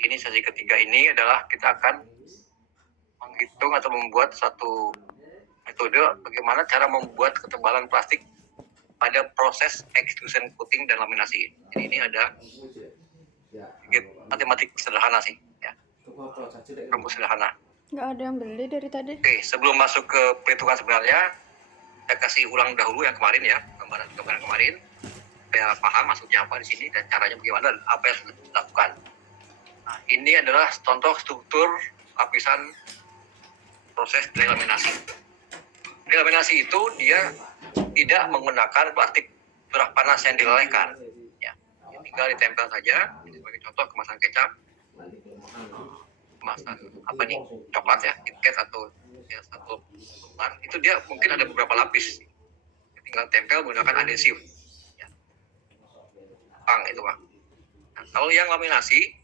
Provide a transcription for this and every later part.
Ini sesi ketiga ini adalah kita akan menghitung atau membuat satu metode bagaimana cara membuat ketebalan plastik pada proses extrusion coating dan laminasi. Jadi ini ada matematik sederhana sih, ya. Rumus sederhana. Nggak ada yang beli dari tadi. Oke, sebelum masuk ke perhitungan sebenarnya, saya kasih ulang dahulu yang kemarin ya, gambaran kemarin, supaya paham maksudnya apa di sini dan caranya bagaimana dan apa yang sudah dilakukan. Nah, ini adalah contoh struktur lapisan proses delaminasi. Delaminasi itu dia tidak menggunakan plastik curah panas yang dilelehkan. Ya, tinggal ditempel saja. Ini sebagai contoh kemasan kecap, kemasan apa nih, coklat ya, KitKat atau ya, satu bulan. Itu dia mungkin ada beberapa lapis. Tinggal tempel menggunakan adhesif. Ya. Itu Pak. Nah, kalau yang laminasi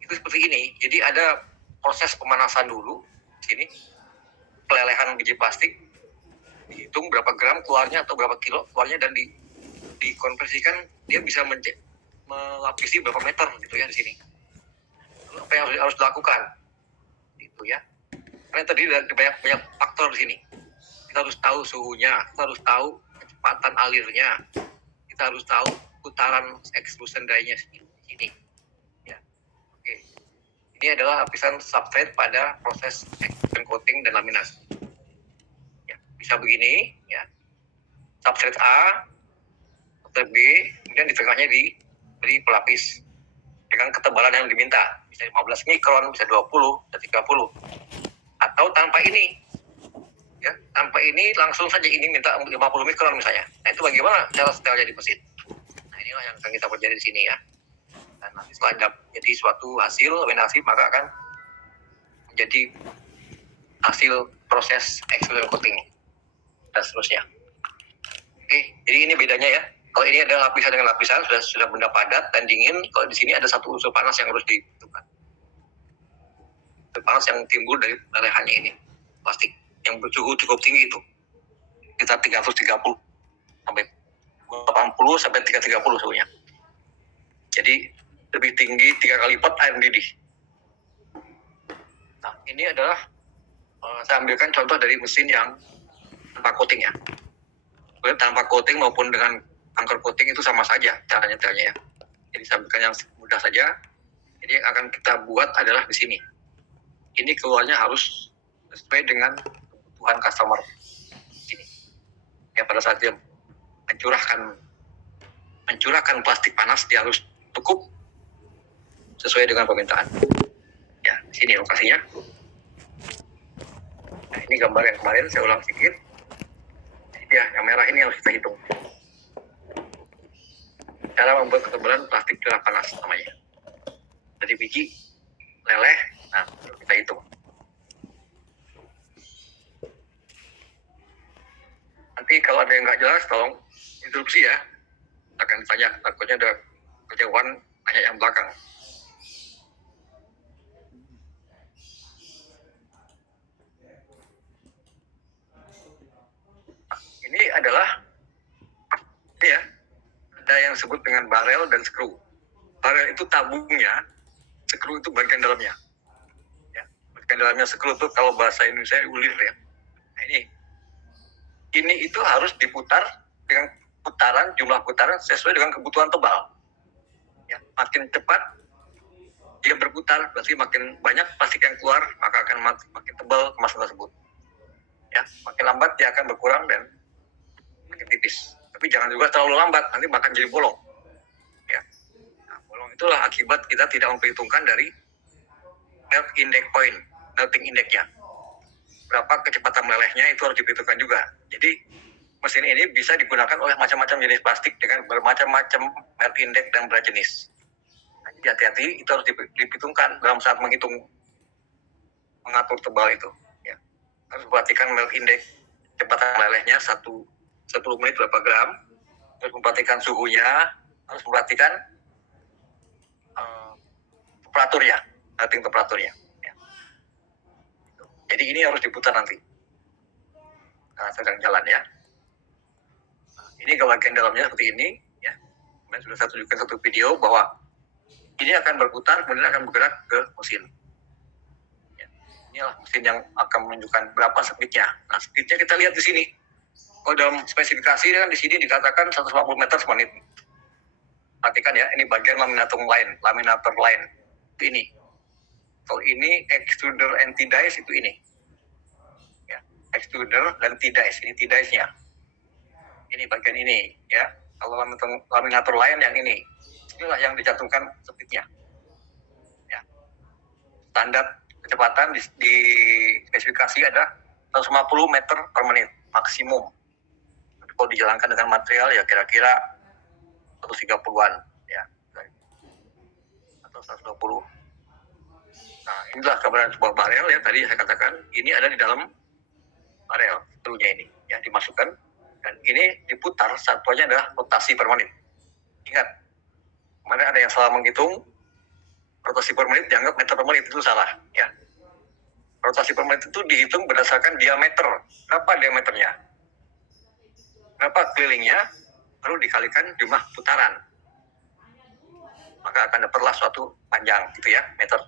itu seperti ini. Jadi ada proses pemanasan dulu sini, pelelehan biji plastik, dihitung berapa gram keluarnya atau berapa kilo keluarnya dan dikonversikan dia bisa melapisi berapa meter gitu ya di sini. Lalu apa yang harus dilakukan? Itu ya. Karena tadi ada banyak faktor di sini. Kita harus tahu suhunya, kita harus tahu kecepatan alirnya, kita harus tahu putaran extrusion die-nya sini. Ya. Oke. Ini adalah lapisan substrate pada proses extrusion coating dan laminasi. Ya, bisa begini, ya. Substrate A, substrate B, kemudian di tengahnya diberi pelapis dengan ketebalan yang diminta. Bisa 15 mikron, bisa 20, bisa 30. Atau tanpa ini. Ya, tanpa ini langsung saja ini minta 50 mikron misalnya. Nah, itu bagaimana cara setelnya di mesin. Nah, inilah yang akan kita pelajari di sini ya. Dan nanti setelah jadi suatu hasil laminasi maka akan menjadi hasil proses extrusion coating dan seterusnya. Oke, jadi ini bedanya ya. Kalau ini ada lapisan dengan lapisan sudah benda padat dan dingin. Kalau di sini ada satu unsur panas yang harus ditentukan. Unsur panas yang timbul dari lelehannya ini plastik yang bersuhu cukup tinggi itu, kita 330 sampai 80 sampai 330 suhunya. Jadi lebih tinggi 3 kali lipat air mendidih. Nah, ini adalah saya ambilkan contoh dari mesin yang tanpa coating ya. Tanpa coating maupun dengan angker coating itu sama saja caranya ya. Jadi saya ambilkan yang mudah saja. Jadi yang akan kita buat adalah di sini. Ini keluarnya harus sesuai dengan kebutuhan customer. Ini. Ya pada saat dia mencurahkan plastik panas dia harus cukup sesuai dengan permintaan. Ya, di sini lokasinya. Nah, ini gambar yang kemarin saya ulang sedikit. Ya, yang merah ini harus kita hitung. Cara membuat ketebalan plastik curah panas namanya. Dari biji leleh, nah kita hitung. Nanti kalau ada yang nggak jelas, tolong interupsi ya. Akan tanya, takutnya ada kejauhan, tanya yang belakang. Ini adalah ya, ada yang disebut dengan barel dan skru. Barel itu tabungnya, skru itu bagian dalamnya. Ya, bagian dalamnya skru itu kalau bahasa Indonesia ulir ya. Nah, ini itu harus diputar dengan jumlah putaran sesuai dengan kebutuhan tebal. Ya, makin cepat dia berputar, berarti makin banyak plastik yang keluar, maka akan makin tebal kemasan tersebut. Ya, makin lambat dia akan berkurang dan makin tipis. Tapi jangan juga terlalu lambat, nanti bahkan jadi bolong. Ya, nah, bolong itulah akibat kita tidak memperhitungkan dari melting index-nya. Berapa kecepatan melelehnya itu harus diperhitungkan juga. Jadi mesin ini bisa digunakan oleh macam-macam jenis plastik dengan bermacam-macam melt index dan berat jenis. Nah, jadi hati-hati, itu harus diperhitungkan dalam saat mengatur tebal itu. Ya. Harus perhatikan melt index kecepatan melelehnya 10 menit berapa gram, harus memperhatikan suhunya, harus memperhatikan temperaturnya, melting temperaturnya. Ya. Jadi ini harus diputar nanti. Karena sedang jalan ya. Ini bagian dalamnya seperti ini ya. Kemudian sudah saya tunjukkan satu video bahwa Ini akan berputar, kemudian akan bergerak ke mesin. Ya. Inilah mesin yang akan menunjukkan berapa speednya. Nah, speednya kita lihat di sini. Kalau dalam spesifikasi kan di sini dikatakan 150 meter semenit. Perhatikan ya, ini bagian laminator line. Itu ini. Kalau ini extruder and T-dice itu ini. Ya, extruder dan T-dice, ini T-dice-nya. Ini bagian ini, ya. Kalau laminator line yang ini. Inilah yang dicantumkan speednya. Ya. Standar kecepatan di spesifikasi ada 150 meter per menit maksimum. Kalau dijalankan dengan material ya kira-kira 130-an ya. Atau 120. Nah, inilah gambaran sebuah barel ya, tadi saya katakan ini ada di dalam barel, skrunya ini ya dimasukkan dan ini diputar, satuannya adalah rotasi per menit. Ingat, kemarin ada yang salah menghitung rotasi per menit dianggap meter per menit, itu salah ya. Rotasi per menit itu dihitung berdasarkan diameter, berapa diameternya, berapa kelilingnya, lalu dikalikan jumlah putaran, maka akan dapatlah suatu panjang gitu ya, meter.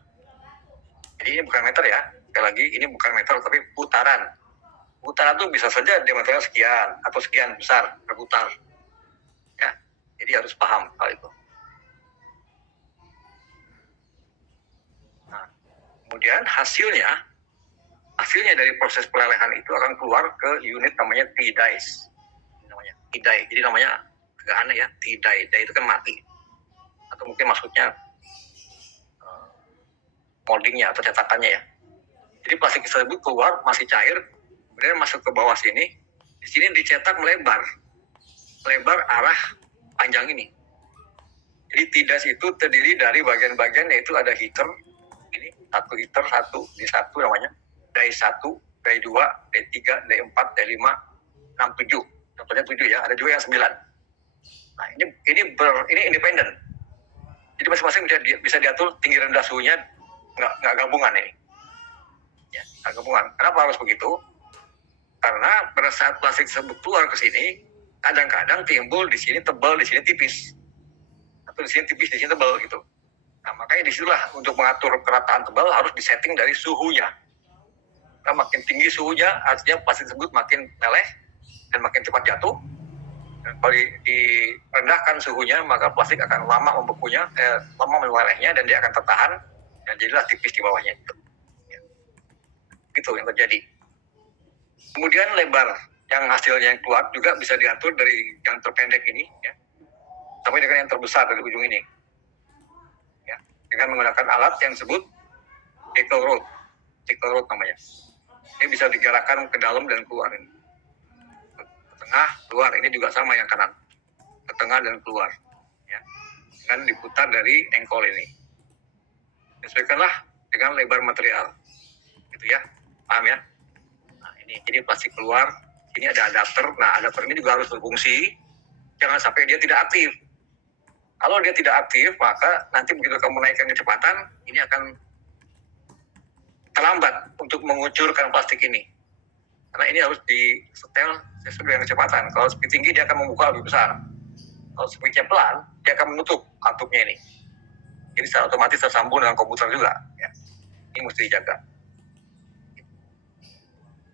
Jadi ini bukan meter ya, sekali lagi ini bukan meter tapi putaran. Putaran itu bisa saja diameternya sekian atau sekian besar berputar. Ya, jadi harus paham hal itu. Nah, kemudian hasilnya dari proses pelelehan itu akan keluar ke unit namanya T-dice. Namanya T-die. Jadi namanya agak aneh ya, T-die. Die itu kan mati. Atau mungkin maksudnya moldingnya atau cetakannya ya. Jadi plastik tersebut keluar masih cair, kemudian masuk ke bawah sini. Di sini dicetak melebar arah panjang ini. Jadi T-dice itu terdiri dari bagian-bagian, yaitu ada heater, ini satu heater, di satu namanya, die 1, die 2, die 3, die 4, die 5, 6, 7. Contohnya 7 ya, ada juga yang 9. Nah, ini independen. Jadi masing-masing bisa diatur tinggi rendah suhunya, nggak gabungan ini. Ya, nggak gabungan. Kenapa harus begitu? Karena pada saat plastik tersebut keluar ke sini, kadang-kadang timbul di sini tebal, di sini tipis. Atau di sini tipis, di sini tebal gitu. Nah, makanya disitulah untuk mengatur kerataan tebal harus disetting dari suhunya. Nah, makin tinggi suhunya, artinya plastik tersebut makin meleleh dan makin cepat jatuh. Dan kalau direndahkan suhunya, maka plastik akan lama membekunya, lama melelehnya, dan dia akan tertahan, dan jadilah tipis di bawahnya. Itu yang terjadi. Kemudian lebar yang hasilnya yang keluar juga bisa diatur dari yang terpendek ini, ya, sampai dengan yang terbesar dari ujung ini. Ya, dengan menggunakan alat yang disebut tickle rod namanya. Ini bisa digerakkan ke dalam dan keluar ini. Ke tengah, keluar. Ini juga sama yang kanan. Ke tengah dan keluar. Ya. Dan diputar dari engkol ini. Sesuaikanlah dengan lebar material. Gitu ya. Paham ya? Nah, ini. Jadi plastik keluar. Ini ada adapter. Nah, adapter ini juga harus berfungsi. Jangan sampai dia tidak aktif. Kalau dia tidak aktif, maka nanti begitu kamu naikkan kecepatan, ini akan terlambat untuk mengucurkan plastik ini. Karena ini harus disetel sesuai dengan kecepatan. Kalau speed tinggi, dia akan membuka lebih besar. Kalau speednya pelan, dia akan menutup katupnya ini. Jadi secara otomatis tersambung dengan komputer juga. Ya. Ini mesti dijaga.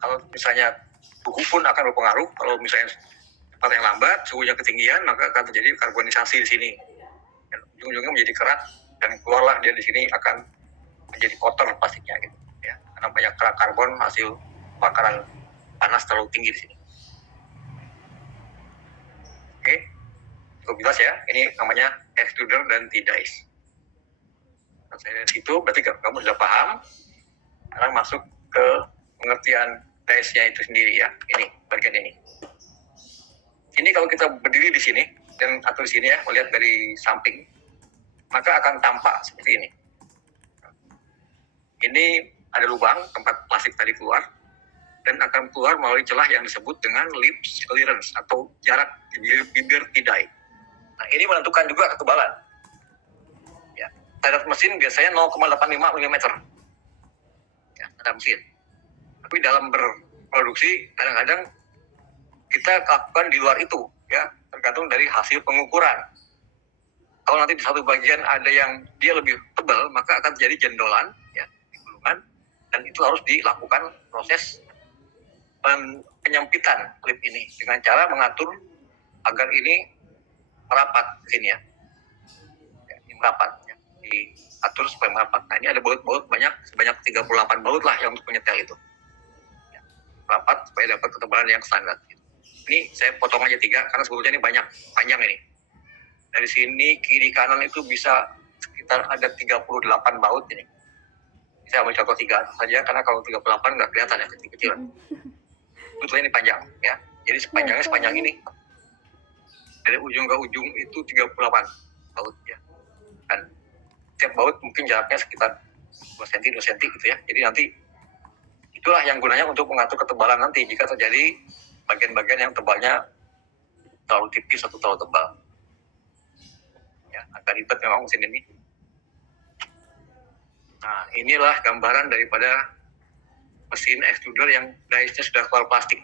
Kalau misalnya suhu pun akan berpengaruh. Kalau misalnya cepat yang lambat, suhunya ketinggian, maka akan terjadi karbonisasi di sini. Dan ujung-ujungnya menjadi keras, dan keluarlah dia di sini akan menjadi kotor plastiknya gitu. Ya, karena banyak kerak karbon hasil bakaran panas terlalu tinggi di sini. Oke, cukup jelas ya. Ini namanya extruder dan T-dice. Nah, saya dari situ berarti kamu sudah paham. Sekarang masuk ke pengertian dice-nya itu sendiri ya. Ini bagian ini. Ini kalau kita berdiri di sini dan atau di sini ya, melihat dari samping, maka akan tampak seperti ini. Ini ada lubang tempat plastik tadi keluar dan akan keluar melalui celah yang disebut dengan lips clearance atau jarak di bibir T-die. Nah, ini menentukan juga ketebalan. Ya, standar mesin biasanya 0,85 mm. Ya, standar mesin. Tapi dalam berproduksi kadang-kadang kita lakukan di luar itu, ya, tergantung dari hasil pengukuran. Kalau nanti di satu bagian ada yang dia lebih tebal, maka akan terjadi jendolan, ya, di gulungan, dan itu harus dilakukan proses penyempitan klip ini dengan cara mengatur agar ini merapat ke sini ya, ini merapat, ya, diatur supaya merapat. Nah ini ada baut-baut sebanyak 38 baut lah yang untuk menyetel itu, ya, merapat supaya dapat ketebalan yang standar. Ini saya potong aja 3 karena sebetulnya ini banyak, panjang ini. Dari sini kiri kanan itu bisa sekitar ada 38 baut ini. Saya ambil contoh 3 saja karena kalau 38 nggak kelihatan ya, kecil-kecil. Sebetulnya ini panjang ya. Jadi sepanjang ini. Dari ujung ke ujung itu 38 baut ya. Dan setiap baut mungkin jaraknya sekitar 2 cm gitu ya. Jadi nanti itulah yang gunanya untuk mengatur ketebalan nanti jika terjadi bagian-bagian yang tebalnya terlalu tipis atau terlalu tebal. Ya, agak ribet memang mesin ini. Nah, inilah gambaran daripada mesin extruder yang dice-nya sudah keluar plastik.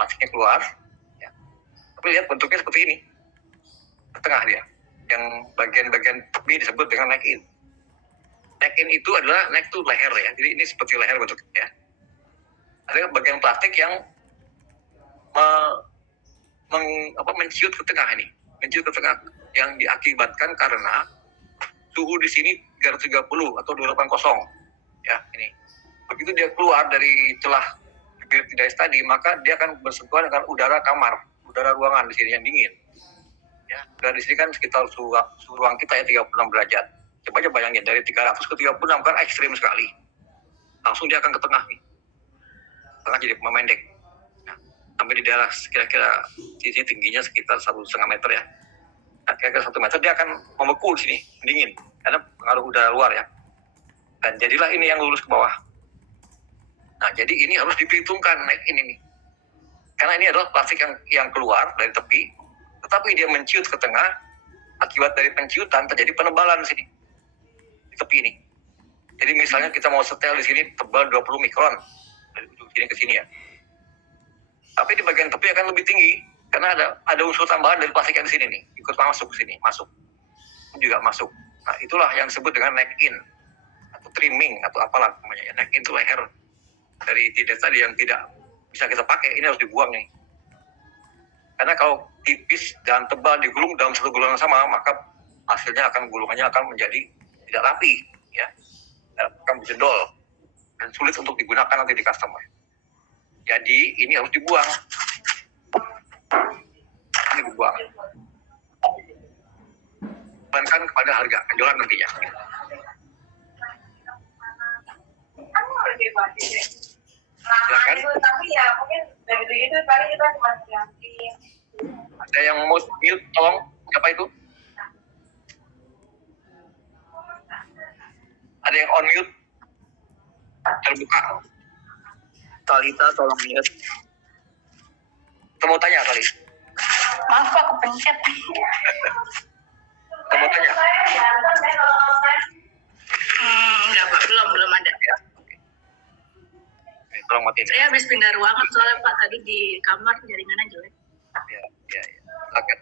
Plastiknya keluar. Ya. Tapi lihat bentuknya seperti ini. Ke tengah dia. Yang bagian-bagian tepi disebut dengan neck in. Neck in itu adalah neck itu leher ya. Jadi ini seperti leher bentuknya ya. Ada bagian plastik yang menciut ke tengah ini. Menciut ke tengah yang diakibatkan karena suhu di sini 330 atau 280 ya ini. Begitu dia keluar dari celah dice tadi, maka dia akan bersentuhan dengan udara kamar, udara ruangan di sini yang dingin. Ya, dan di sini kan sekitar suhu ruang kita ya 36 derajat. Coba aja bayangin dari 300 ke 36 kan ekstrim sekali. Langsung dia akan ke tengah nih. Tengah jadi memendek. Nah, sampai di daerah kira-kira sisi tingginya sekitar 1,5 meter ya. Nah, kira-kira 1 meter dia akan membeku di sini, dingin karena pengaruh udara luar ya. Dan jadilah ini yang lurus ke bawah. Nah, jadi ini harus diperhitungkan naik ini nih. Karena ini adalah plastik yang keluar dari tepi, tetapi dia menciut ke tengah. Akibat dari penciutan terjadi penebalan di sini, di tepi ini. Jadi misalnya kita mau setel di sini tebal 20 mikron dari ujung sini ke sini ya. Tapi di bagian tepi akan lebih tinggi karena ada unsur tambahan dari plastik yang di sini nih, ikut masuk ke sini, masuk. Juga masuk. Nah, itulah yang disebut dengan neck in atau trimming atau apalah namanya ya. Neck in itu leher dari tidak tadi yang tidak bisa kita pakai, ini harus dibuang nih. Karena kalau tipis dan tebal digulung dalam satu gulungan sama, maka hasilnya gulungannya akan menjadi tidak rapi, ya, akan berjendol dan sulit untuk digunakan nanti di customer. Jadi ini harus dibuang. Ini dibuang. Bebankan kepada harga penjualan nantinya. Silakan. Tapi ya mungkin dari begitu paling kita cuma ganti. Ada yang mau mute, tolong. Siapa itu? Ada yang on mute? Terbuka. Talita, tolong mute. Kita mau tanya kali. Maaf Pak, kepencet. Kita mau tanya. Enggak Pak, belum ada. Ya. Oke, tolong matiin. Saya habis pindah ruangan soalnya Pak, tadi di kamar jaringannya jelek. Ya. Silakan.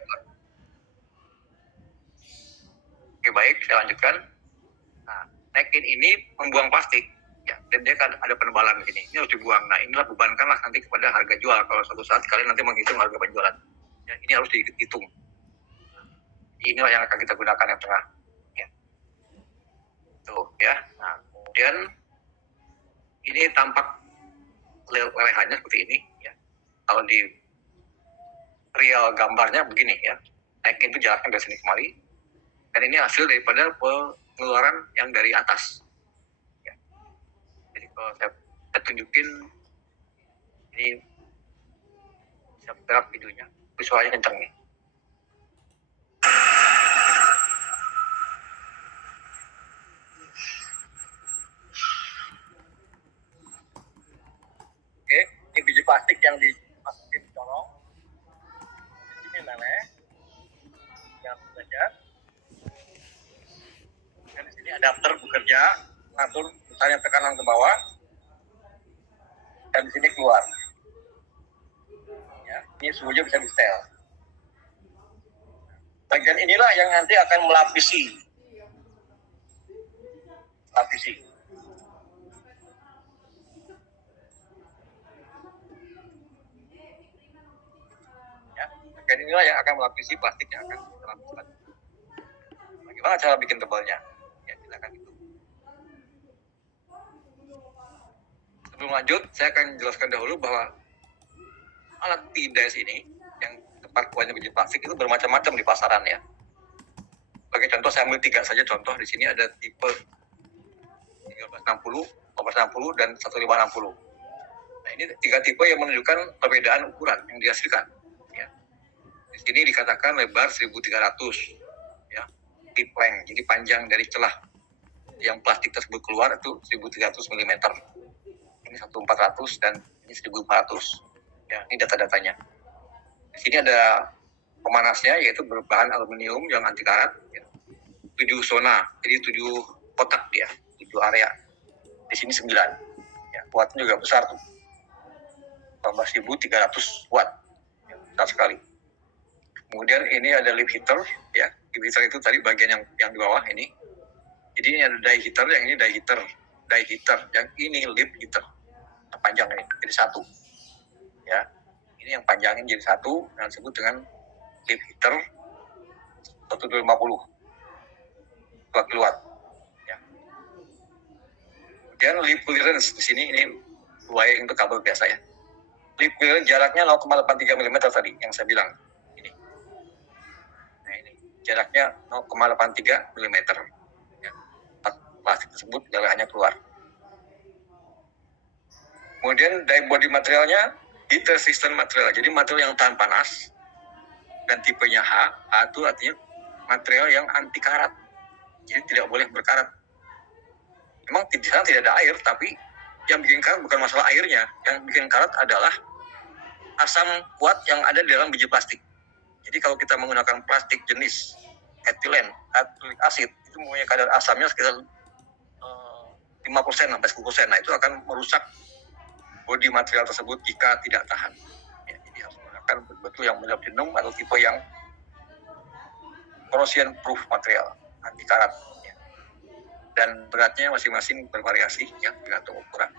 Oke, baik, saya lanjutkan. Nah, neck in ini membuang plastik, ya, dan dia kan ada penebalan di sini. Ini harus dibuang. Nah, inilah bebankanlah nanti kepada harga jual kalau suatu saat kalian nanti menghitung harga penjualan. Ya, ini harus dihitung. Inilah yang akan kita gunakan yang tengah. Ya. Tuh, ya. Nah, kemudian ini tampak lelehannya seperti ini, ya. Kalau di real gambarnya begini, ya. Neck in itu jaraknya dari sini kemari. Dan ini hasil daripada pengeluaran yang dari atas. Ya. Jadi kalau saya tunjukin, ini bisa bergerak videonya, visualnya kencang nih. Oke, ini biji plastik yang dimasukin colong. Ini leleh, yang belajar. Dan di sini adapter bekerja, ngatur misalnya tekanan ke bawah, dan di sini keluar. Ya, ini suhunya bisa di setel. Bagian inilah yang nanti akan melapisi. Ya, bagian inilah yang akan melapisi plastik yang akan kita lapiskan. Bagaimana cara bikin tebalnya? Ya, silakan itu. Sebelum lanjut, saya akan jelaskan dahulu bahwa alat T-Dice ini yang tempat buatnya biji plastik itu bermacam-macam di pasaran ya. Sebagai contoh, saya ambil 3 saja contoh. Di sini ada tipe 1360, 1460, dan 1560. Nah, ini 3 tipe yang menunjukkan perbedaan ukuran yang dihasilkan. Ya. Di sini dikatakan lebar 1300, ya, tip length, jadi panjang dari celah yang plastik tersebut keluar itu 1300 mm. Ini 1400 dan ini 1400. Ya, ini data-datanya. Di sini ada pemanasnya yaitu berbahan aluminium yang anti karat. Ya. 7 zona, jadi 7 kotak dia, 7 area. Di sini 9. Ya, wattnya juga besar tuh. 14.300 watt. Ya, besar sekali. Kemudian ini ada lip heater, ya. Lip heater itu tadi bagian yang di bawah ini. Jadi ini ada die heater, yang ini die heater, yang ini lip heater. Panjang ini, jadi 1. Ya. Ini yang panjangin jadi 1 dan disebut dengan lip heater 1250 2 kilowatt. Ya. Kemudian lip clearance di sini ini wiring untuk kabel biasa ya. Lip clearance jaraknya 0,83 mm tadi yang saya bilang. Ini. Nah ini jaraknya 0,83 mm. Ya. Plastik tersebut darahnya keluar. Kemudian die body materialnya heat resistant material. Jadi material yang tahan panas dan tipenya H itu artinya material yang anti karat. Jadi tidak boleh berkarat. Memang di sana tidak ada air, tapi yang bikin karat bukan masalah airnya. Yang bikin karat adalah asam kuat yang ada di dalam biji plastik. Jadi kalau kita menggunakan plastik jenis etilen, acrylic acid, itu mempunyai kadar asamnya sekitar 5% sampai 10%. Nah itu akan merusak bodi material tersebut jika tidak tahan. Ya, jadi harus menggunakan betul-betul yang molybdenum atau tipe yang corrosion proof material, anti karat. Ya. Dan beratnya masing-masing bervariasi ya, tergantung ukuran.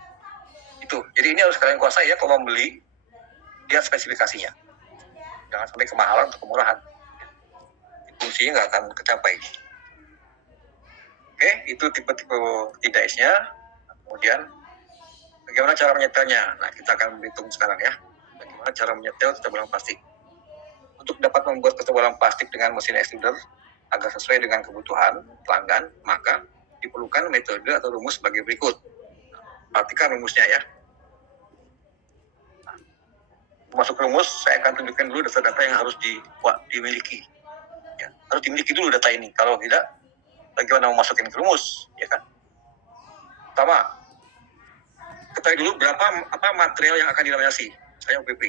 Itu. Jadi ini harus kalian kuasai ya kalau membeli, lihat spesifikasinya. Jangan sampai kemahalan atau kemurahan. Fungsinya nggak akan kecapai. Oke, itu tipe-tipe T-Dice-nya. Kemudian bagaimana cara menyetelnya? Nah, kita akan berhitung sekarang ya. Bagaimana cara menyetel ketebalan plastik. Untuk dapat membuat ketebalan plastik dengan mesin extruder agar sesuai dengan kebutuhan pelanggan, maka diperlukan metode atau rumus sebagai berikut. Perhatikan rumusnya ya. Nah, masuk rumus, saya akan tunjukkan dulu data-data yang harus dimiliki. Ya, harus dimiliki dulu data ini. Kalau tidak, bagaimana memasukin ke rumus? Ya kan? Pertama, ketahui dulu berapa material yang akan dilaminasi. Saya UPP.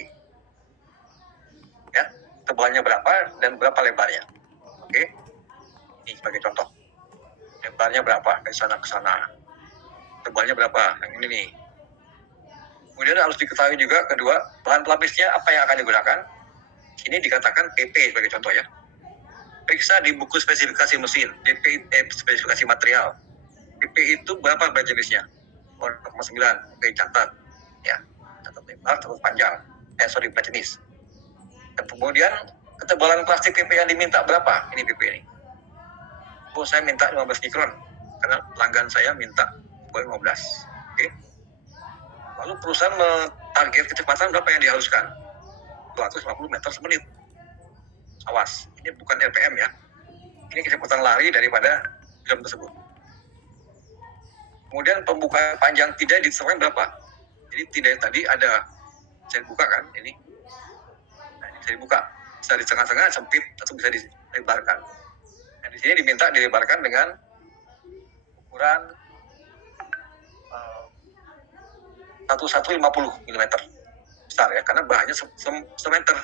Ya, tebalnya berapa dan berapa lebarnya. Oke. Ini sebagai contoh. Lebarnya berapa dari sana ke sana. Tebalnya berapa? Yang ini nih. Kemudian harus diketahui juga kedua, bahan pelapisnya apa yang akan digunakan. Ini dikatakan PP sebagai contoh ya. Periksa di buku spesifikasi mesin, spesifikasi material. PP itu berapa jenisnya? 0,9. Oke, catat. Ya, catat lebar, catat panjang. Berapa jenis. Dan kemudian ketebalan plastik PP yang diminta berapa? Ini PP ini. Oh, saya minta 15 mikron karena pelanggan saya minta 15. Oke. Lalu perusahaan target kecepatan berapa yang diharuskan? 250 meter semenit. Awas, ini bukan RPM ya. Ini kecepatan lari daripada jam tersebut. Kemudian pembukaan panjang tidak ditetapkan berapa? Jadi tidak tadi ada, saya buka kan ini. Nah, ini bisa dibuka. Bisa di tengah-tengah sempit atau bisa dilebarkan. Nah, di sini diminta dilebarkan dengan ukuran 1150 mm. Besar ya, karena bahannya semeter.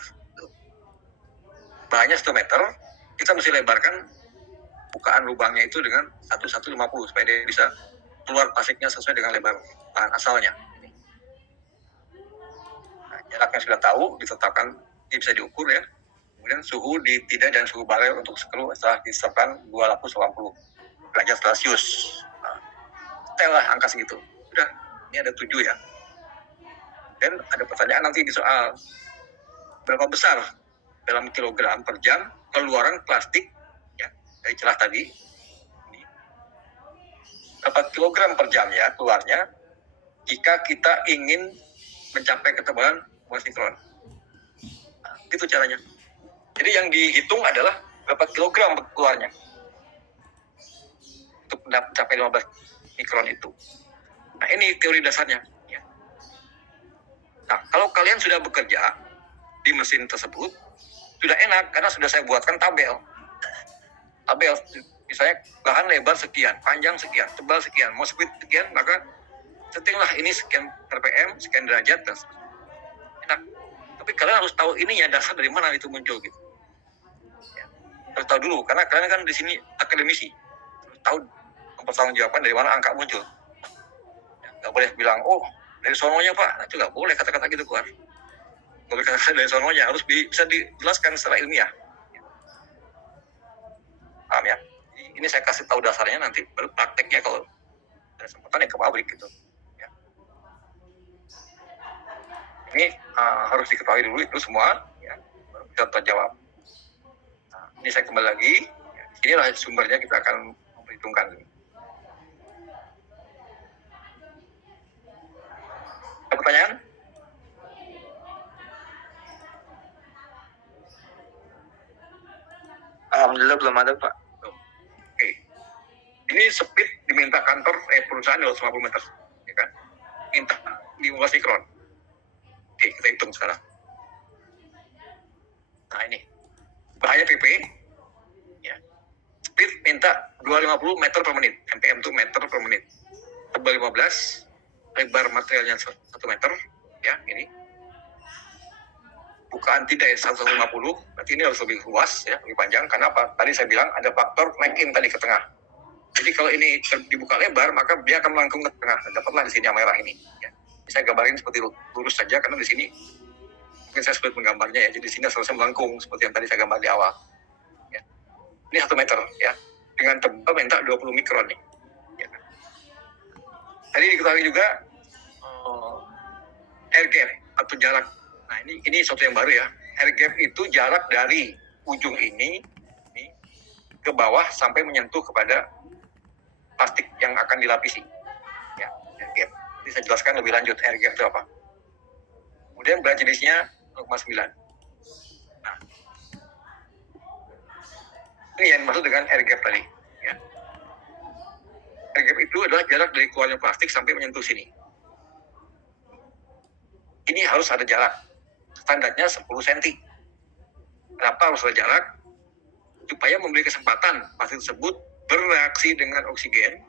Bahannya 1 meter, kita mesti lebarkan bukaan lubangnya itu dengan 1150 supaya dia bisa keluar plastiknya sesuai dengan lebar bahan asalnya. Nah, jaraknya sudah tahu, ditetapkan, ini bisa diukur ya. Kemudian Kemudian suhu di tidak dan suhu barel untuk skru setelah ditetapkan 280 derajat Celcius. Nah, setel lah angka segitu. Sudah, ini ada 7 ya. Dan ada pertanyaan nanti di soal berapa besar dalam kilogram per jam keluaran plastik ya, dari celah tadi. Ini. Berapa kilogram per jam ya keluarnya jika kita ingin mencapai ketebalan 5 mikron. Nah, itu caranya. Jadi yang dihitung adalah berapa kilogram keluarnya untuk mencapai 15 mikron itu. Nah, ini teori dasarnya. Ya. Nah, kalau kalian sudah bekerja di mesin tersebut, sudah enak karena sudah saya buatkan tabel. Tabel, misalnya bahan lebar sekian, panjang sekian, tebal sekian, mau speed sekian, maka settinglah ini sekian RPM, sekian derajat, dan enak. Tapi kalian harus tahu ininya dasar dari mana itu muncul gitu. Harus tahu dulu, karena kalian kan di sini akademisi, harus tahu mempertanggungjawabkan dari mana angka muncul. Ya, nggak boleh bilang, oh dari sononya pak, nah, itu nggak boleh kata-kata gitu keluar. Nggak boleh kata-kata dari sononya, harus bisa dijelaskan secara ilmiah. Paham ya? Ini saya kasih tahu dasarnya, nanti baru prakteknya kalau ada kesempatan ya ke pabrik gitu. Ya. Ini harus diketahui dulu itu semua, ya, baru bisa terjawab. Ini saya kembali lagi, inilah sumbernya kita akan memperhitungkan. Ada pertanyaan? Alhamdulillah belum ada Pak. Oke. Ini speed diminta kantor perusahaan 250 meter, ya kan? Minta 15 mikron. Oke, kita hitung sekarang. Nah ini bahaya PP. Ya. Speed minta 250 meter per menit. MPM itu meter per menit. Tebal 15, lebar materialnya 1 meter. Ya, ini. Bukaan tidak 150, berarti ini harus lebih luas, ya, lebih panjang. Karena apa? Tadi saya bilang ada faktor neck-in tadi ke tengah. Jadi kalau ini dibuka lebar, maka dia akan melengkung ke tengah. Dapatlah di sini yang merah ini. Ya. Saya gambarin seperti lurus saja, karena di sini mungkin saya sulit menggambarnya ya. Jadi di sini selesai melengkung seperti yang tadi saya gambar di awal. Ya. Ini 1 meter, ya. Dengan tebal minta 20 mikron nih. Ya. Tadi diketahui juga air gap atau jarak. Nah ini sesuatu yang baru ya. Air gap itu jarak dari ujung ini ke bawah sampai menyentuh kepada plastik yang akan dilapisi. Ya, air gap. Jadi saya jelaskan lebih lanjut air gap itu apa. Kemudian berat jenisnya 0,9. Nah, ini yang dimaksud dengan air gap tadi. Ya. Air gap itu adalah jarak dari keluarnya plastik sampai menyentuh sini. Ini harus ada jarak. Standarnya 10 cm. Kenapa harus ada jarak? Supaya memberi kesempatan plastik tersebut bereaksi dengan oksigen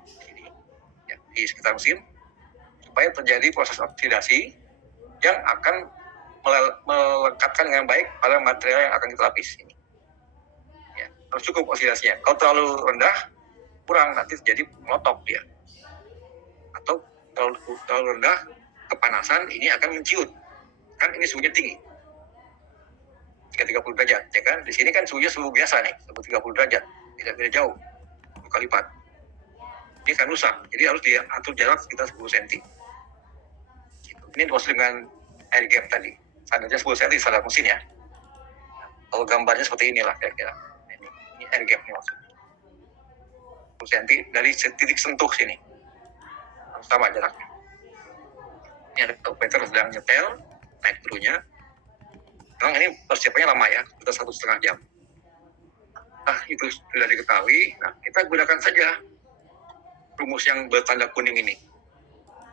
ya, di sekitar mesin, supaya terjadi proses oksidasi yang akan melekatkan dengan baik pada material yang akan kita lapis ini. Ya, harus cukup oksidasinya. Kalau terlalu rendah, kurang, nanti terjadi melotok dia. Atau terlalu rendah, kepanasan ini akan menciut. Kan ini suhunya tinggi. 30 derajat, ya kan? Di sini kan suhunya suhu biasa nih, 30 derajat, tidak beda jauh, 2 kali lipat. Ini kan rusak, jadi harus diatur jarak sekitar 10 cm. Ini dimaksud dengan air gap tadi. Standarnya 10 cm standar mesin ya. Kalau gambarnya seperti inilah kira-kira. Ini air gap nih maksudnya. 10 cm dari titik sentuh sini. Harus sama jaraknya. Ini ada operator sedang nyetel, naik turunnya. Memang ini persiapannya lama ya, kita 1,5 jam. Nah, itu sudah diketahui. Nah, kita gunakan saja rumus yang bertanda kuning ini.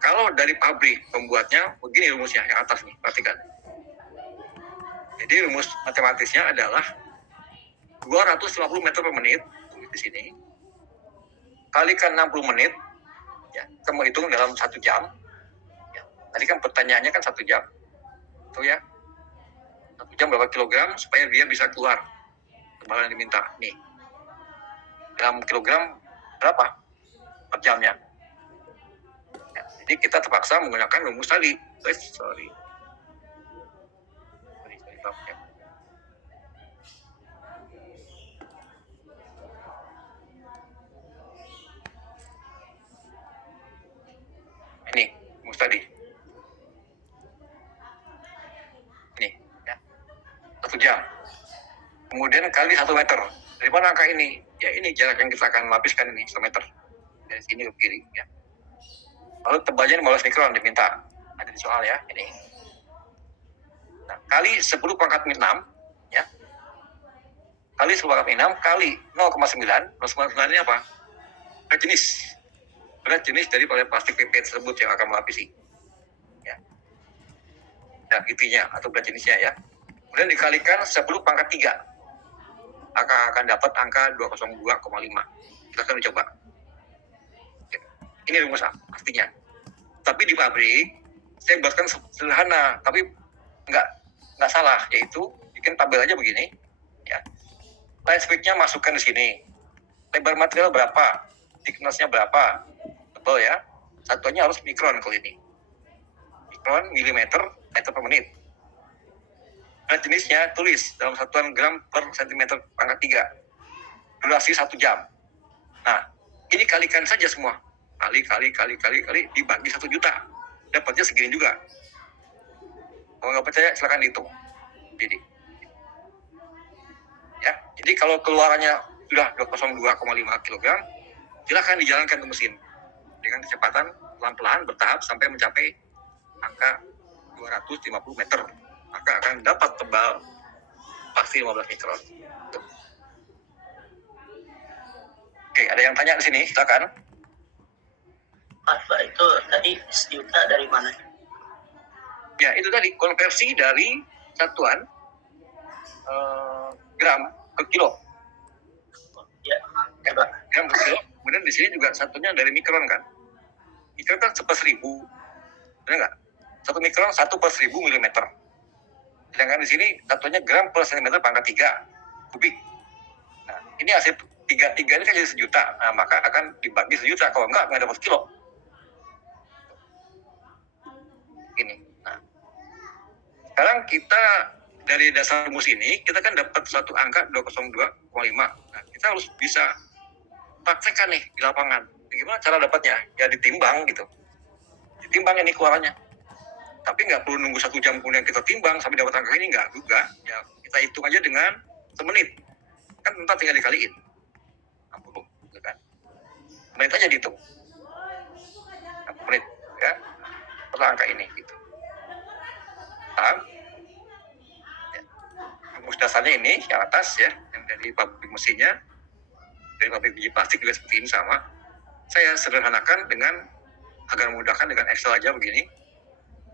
Kalau dari pabrik pembuatnya, begini rumusnya, yang atas nih, perhatikan. Jadi rumus matematisnya adalah 250 meter per menit, di sini, kalikan 60 menit, ya, kita mau hitung dalam 1 jam. Ya, tadi kan pertanyaannya kan 1 jam. Tuh ya. 1 jam berapa kilogram supaya dia bisa keluar ketebalan yang diminta. Nih, dalam kilogram berapa per jamnya. Ya, jadi kita terpaksa menggunakan rumus tadi. kemudian kali 1 meter. Dari mana angka ini? Ya ini jarak yang kita akan lapiskan ini 1 meter. Dari sini ke kiri. Ya. Lalu tebalnya 15 mikron diminta. Ada di soal ya, ini. Nah, kali 10 pangkat 6, ya. Kali 10 pangkat 6 kali 0,9. 0,9 ini apa? Berat jenis. Berat jenis dari plastik PP tersebut yang akan melapisi. Ya. Dan intinya atau berat jenisnya ya. Kemudian dikalikan 10 pangkat 3. Akan dapat angka 202,5. Kita akan coba. Ini rumus pastinya. Tapi di pabrik saya buatkan sederhana, tapi nggak salah, yaitu bikin tabel aja begini. Ya. Line speed-nya masukkan di sini. Lebar material berapa? Thickness-nya berapa? Tebal ya. Satuannya harus mikron kalau ini. Mikron, milimeter, meter per menit. Berat jenisnya tulis dalam satuan gram per sentimeter pangkat 3. Durasi 1 jam. Nah, ini kalikan saja semua. Kali dibagi 1 juta. Dapatnya segini juga. Kalau nggak percaya, silakan dihitung. Jadi kalau keluarannya sudah 202,5 kg, silakan dijalankan ke mesin dengan kecepatan pelan-pelan bertahap sampai mencapai angka 250 meter. Maka akan dapat tebal pasti 15 mikron. Oke, ada yang tanya di sini, silakan. Pak, itu tadi sejuta dari mana? Ya, itu tadi konversi dari satuan gram ke kilo. Ya, Pak. Gram ke kilo. Kemudian di sini juga satunya dari mikron kan. Mikron kan 1/1000. Benar nggak? 1 mikron 1/1000 milimeter. Sedangkan di sini satunya gram per sentimeter pangkat 3 kubik. Nah, ini hasil 3 ini kan jadi 1 juta. Nah, maka akan dibagi 1 juta. Kalau nggak dapat kilo. Ini. Nah, sekarang kita dari dasar rumus ini, kita kan dapat satu angka 202,5. Nah, kita harus bisa praktekkan nih di lapangan. Bagaimana cara dapatnya? Ya ditimbang gitu. Ditimbang ini keluarannya. Tapi nggak perlu nunggu 1 jam kemudian kita timbang sampai dapat angka ini, nggak juga. Ya kita hitung aja dengan semenit. Kan entah tinggal dikaliin. 60, gitu kan. Menit aja dihitung. 60 menit, ya. Per angka ini, gitu. Paham? Ya. Rumus dasarnya ini yang atas ya, yang dari pabrik mesinnya, dari pabrik biji plastik juga seperti ini sama. Saya sederhanakan dengan agar memudahkan dengan Excel aja begini.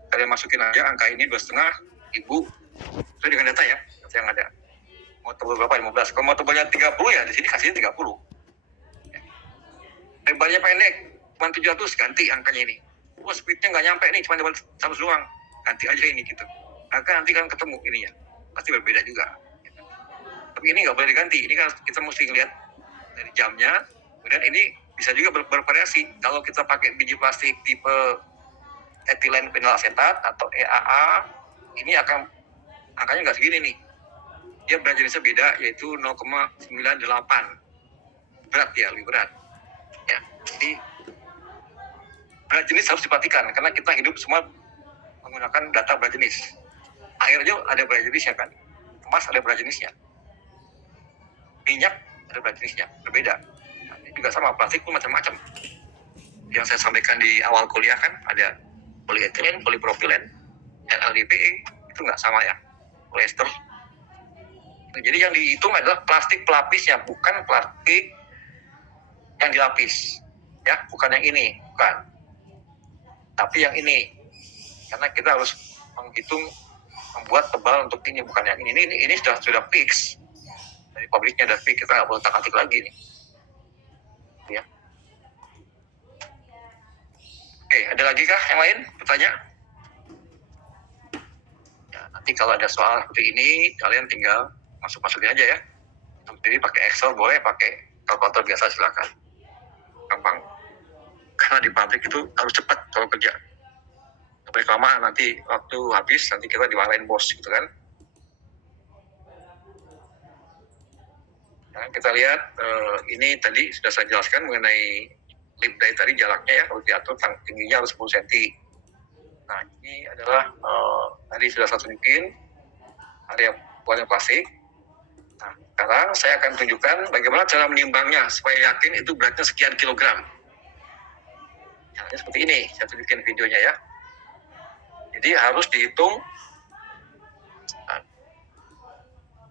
Kalian masukin aja angka ini 2,5 sesuai dengan data ya, data yang ada. Mau tebal berapa? 15. Kalau mau tebalnya 30 ya di sini kasihnya 30. Ya. Lebarnya pendek, cuma 700, ganti angkanya ini. Wah, speednya nggak nyampe nih, cuma 100 doang. Ganti aja ini gitu. Maka nanti kan ketemu ininya. Pasti berbeda juga. Gitu. Tapi ini nggak boleh diganti. Ini kan kita mesti lihat dari jamnya. Kemudian ini bisa juga bervariasi. Kalau kita pakai biji plastik tipe etilen vinyl asetat atau EAA, ini akan angkanya nggak segini nih. Dia berat jenisnya beda, yaitu 0,98. Berat ya, lebih berat. Ya, jadi berat jenis harus diperhatikan karena kita hidup semua menggunakan data berat jenis. Air aja ada berat jenisnya kan, emas ada berat jenisnya, minyak ada berat jenisnya, berbeda. Nah, ini juga sama, plastik pun macam-macam. Yang saya sampaikan di awal kuliah kan ada polietilen, polipropilen, LLDPE, itu nggak sama ya, polyester. Jadi yang dihitung adalah plastik pelapisnya, bukan plastik yang dilapis, ya, bukan yang ini, bukan. Tapi yang ini, karena kita harus menghitung, membuat tebal untuk ini, bukan yang ini. Ini sudah fix dari pabriknya, sudah fix, kita nggak perlu tak-atik lagi nih. Ya. Oke, ada lagi kah yang lain? Bertanya? Ya, nanti kalau ada soal seperti ini, kalian tinggal masukin aja ya. Jadi pakai Excel boleh, pakai kalkulator biasa silakan. Gampang. Karena di pabrik itu harus cepat kalau kerja. Sampai kelamaan nanti waktu habis, nanti kita dimarahin bos gitu kan. Nah, kita lihat ini tadi sudah saya jelaskan mengenai lip dye tadi, jaraknya ya harus diatur, tingginya harus 10 cm. Nah, ini adalah tadi sudah saya tunjukin area buahnya plastik. Nah, Sekarang saya akan tunjukkan bagaimana cara menimbangnya supaya yakin itu beratnya sekian kilogram. Caranya seperti ini, saya tunjukin videonya ya. Jadi harus dihitung,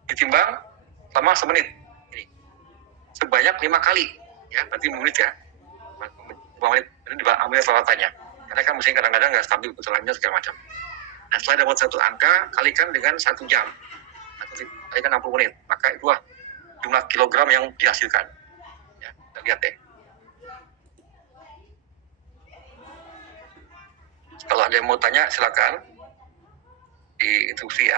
ditimbang selama semenit. Ini. Sebanyak 5 kali, ya berarti menit ya. 5 menit, ini ambil peralatannya. Karena kan mesin kadang-kadang nggak stabil putarannya segala macam. Nah setelah dapat satu angka, kalikan dengan 1 jam. Atau kalikan 60 menit. Maka itulah jumlah kilogram yang dihasilkan. Ya, kita lihat deh. Kalau ada yang mau tanya, silakan di instruksi ya.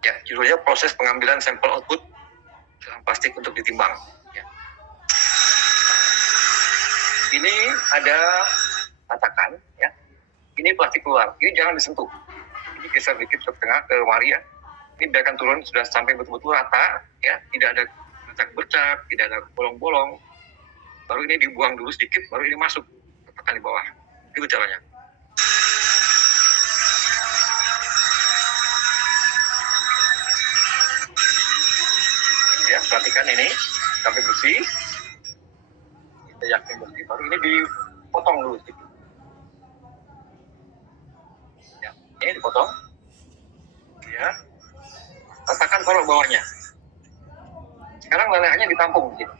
Ya, judulnya proses pengambilan sampel output dalam plastik untuk ditimbang. Ya. Ini ada tatakan, ya. Ini plastik keluar. Ini jangan disentuh. Ini geser dikit ke tengah ke mari ya. Ini biarkan turun sudah sampai betul-betul rata, ya. Tidak ada bercak-bercak, tidak ada bolong-bolong. Baru ini dibuang dulu sedikit, baru ini masuk tekan di bawah. Itu caranya. Ya, perhatikan ini sampai bersih. Kita yakin bersih, baru ini dipotong dulu sedikit. Ya, ini dipotong. Ya, letakkan taruh bawahnya. Sekarang lelehannya ditampung gitu.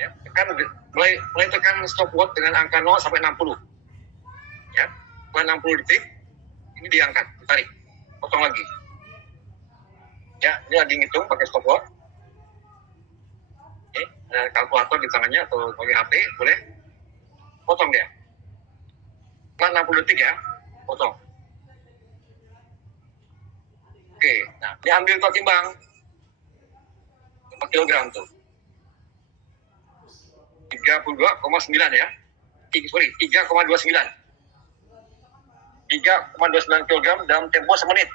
Ya, tekan mulai tekan stopwatch dengan angka 0 sampai 60. Ya, setelah 60 detik ini diangkat, tarik, potong lagi. Ya, ini lagi ngitung pakai stopwatch. Oke, ada kalkulator di tangannya atau pakai HP, boleh. Potong dia. Setelah 60 detik ya, potong. Oke, nah ini ambil kau timbang 4 kilogram tuh. 32,9 ya. 3,29. 3,29 kg dalam tempo semenit.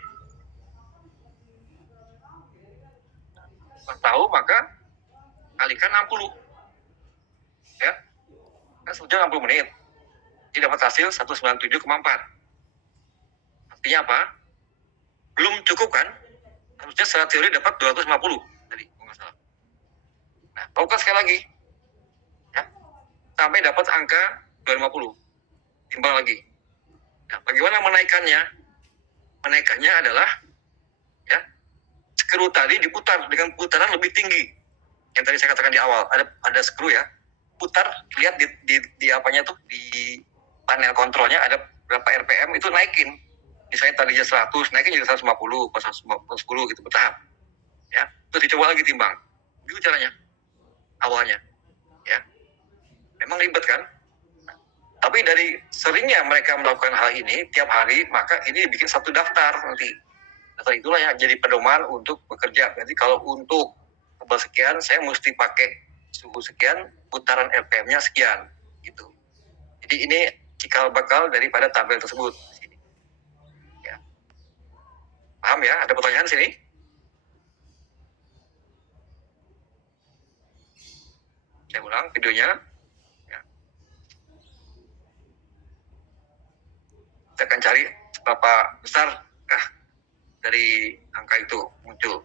Tahu maka kalikan 60. Ya. Kan sudah 60 menit. Jadi dapat hasil 197,4. Artinya apa? Belum cukup kan? Harusnya secara teori dapat 250 tadi, nggak salah. Nah, lakukan sekali lagi. Ya. Sampai dapat angka 250. Timbang lagi. Nah, bagaimana menaikkannya? Menaikkannya adalah ya, skru tadi diputar dengan putaran lebih tinggi. Yang tadi saya katakan di awal, ada skru ya. Putar, lihat di apanya tuh di panel kontrolnya ada berapa RPM itu naikin. Misalnya tadinya 100, naikin jadi 150, 110 gitu bertahap. Ya, terus dicoba lagi timbang. Itu caranya. Awalnya. Ya. Memang ribet kan? Tapi dari seringnya mereka melakukan hal ini tiap hari, maka ini dibikin satu daftar nanti. Daftar itulah yang jadi pedoman untuk bekerja. Jadi kalau untuk tebal sekian, saya mesti pakai suhu sekian, putaran RPM-nya sekian, gitu. Jadi ini cikal bakal daripada tabel tersebut. Ya. Paham ya? Ada pertanyaan sini? Saya ulang videonya. Kita akan cari seberapa besar dari angka itu muncul.